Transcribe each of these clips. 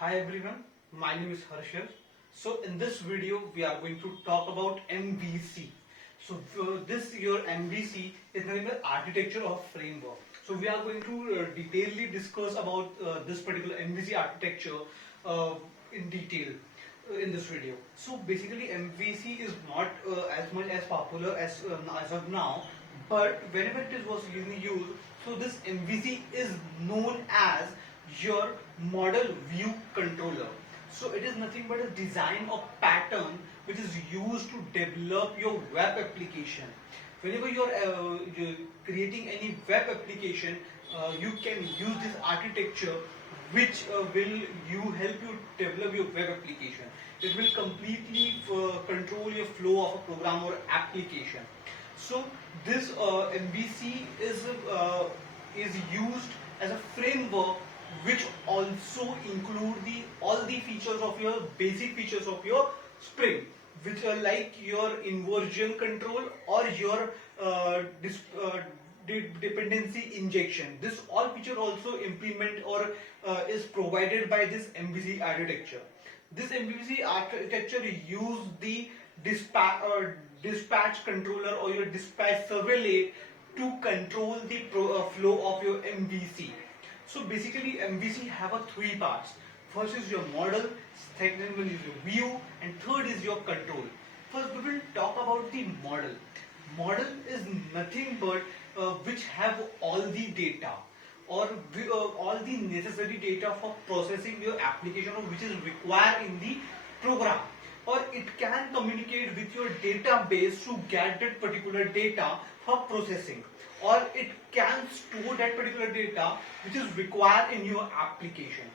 Hi everyone, my name is Harshal. So in this video we are going to talk about MVC. So this your MVC is nothing but architecture of framework. So we are going to detailedly discuss about this particular MVC architecture in detail in this video. So basically MVC is not as much as popular as of now, but whenever it was in use, so this MVC is known as your model view controller. So it is nothing but a design or pattern which is used to develop your web application. Whenever you're creating any web application, you can use this architecture which will help you develop your web application. It will completely control your flow of a program or application. So this MVC is used as a framework which also include all the features of your basic features of your Spring, which are like your inversion control or your dependency injection. This all feature also implement or is provided by this MVC architecture. This MVC architecture use the dispatch controller or your dispatch servlet to control the flow of your MVC. So basically MVC have a three parts. First is your model, second one is your view, and third is your control. First we will talk about the model. Model is nothing but which have all the data or all the necessary data for processing your application or which is required in the program, or it can communicate with your database to get that particular data for processing, or it can store that particular data which is required in your application.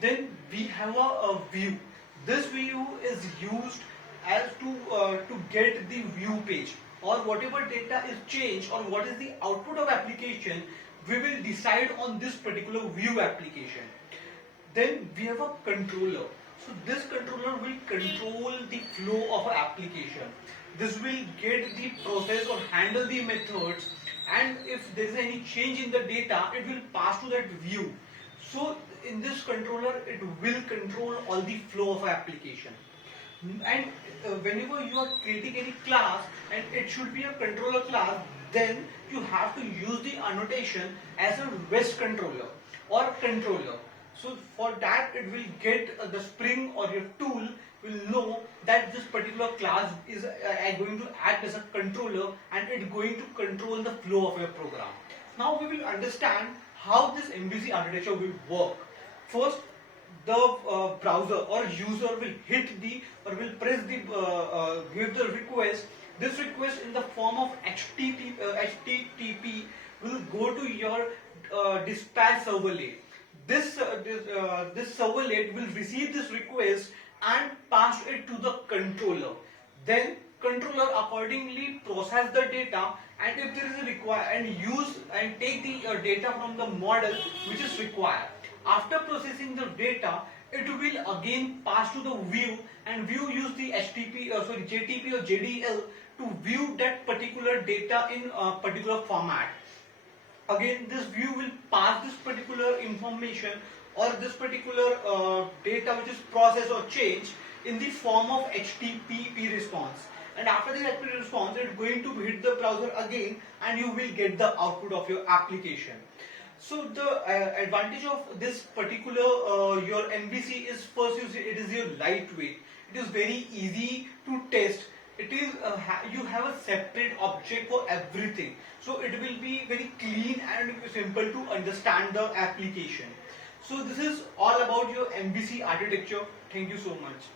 Then we have a view. This view is used as to get the view page, or whatever data is changed or what is the output of application, we will decide on this particular view application. Then we have a controller. So this controller will control the flow of an application. This will get the process or handle the methods, and if there is any change in the data, it will pass to that view. So in this controller, it will control all the flow of application. And whenever you are creating any class and it should be a controller class, then you have to use the annotation as a REST controller or controller. So for that, it will get the Spring or your tool will know that this particular class is going to act as a controller and it's going to control the flow of your program. Now we will understand how this MVC architecture will work. First, the browser or user will hit the or will press the give the request. This request in the form of HTTP will go to your dispatch servlet. This servlet will receive this request and pass it to the controller. Then controller accordingly process the data, and if there is a require and use and take the data from the model which is required. After processing the data, it will again pass to the view, and view use the JTP or JDL to view that particular data in a particular format. Again, this view will pass this particular information or this particular data which is processed or changed in the form of HTTP response. And after the HTTP response, it is going to hit the browser again, and you will get the output of your application. So the advantage of this particular your MVC is, first it is your lightweight. It is very easy to test. It is you have a separate object for everything, so it will be very clean and simple to understand the application. So this is all about your MVC architecture. Thank you so much.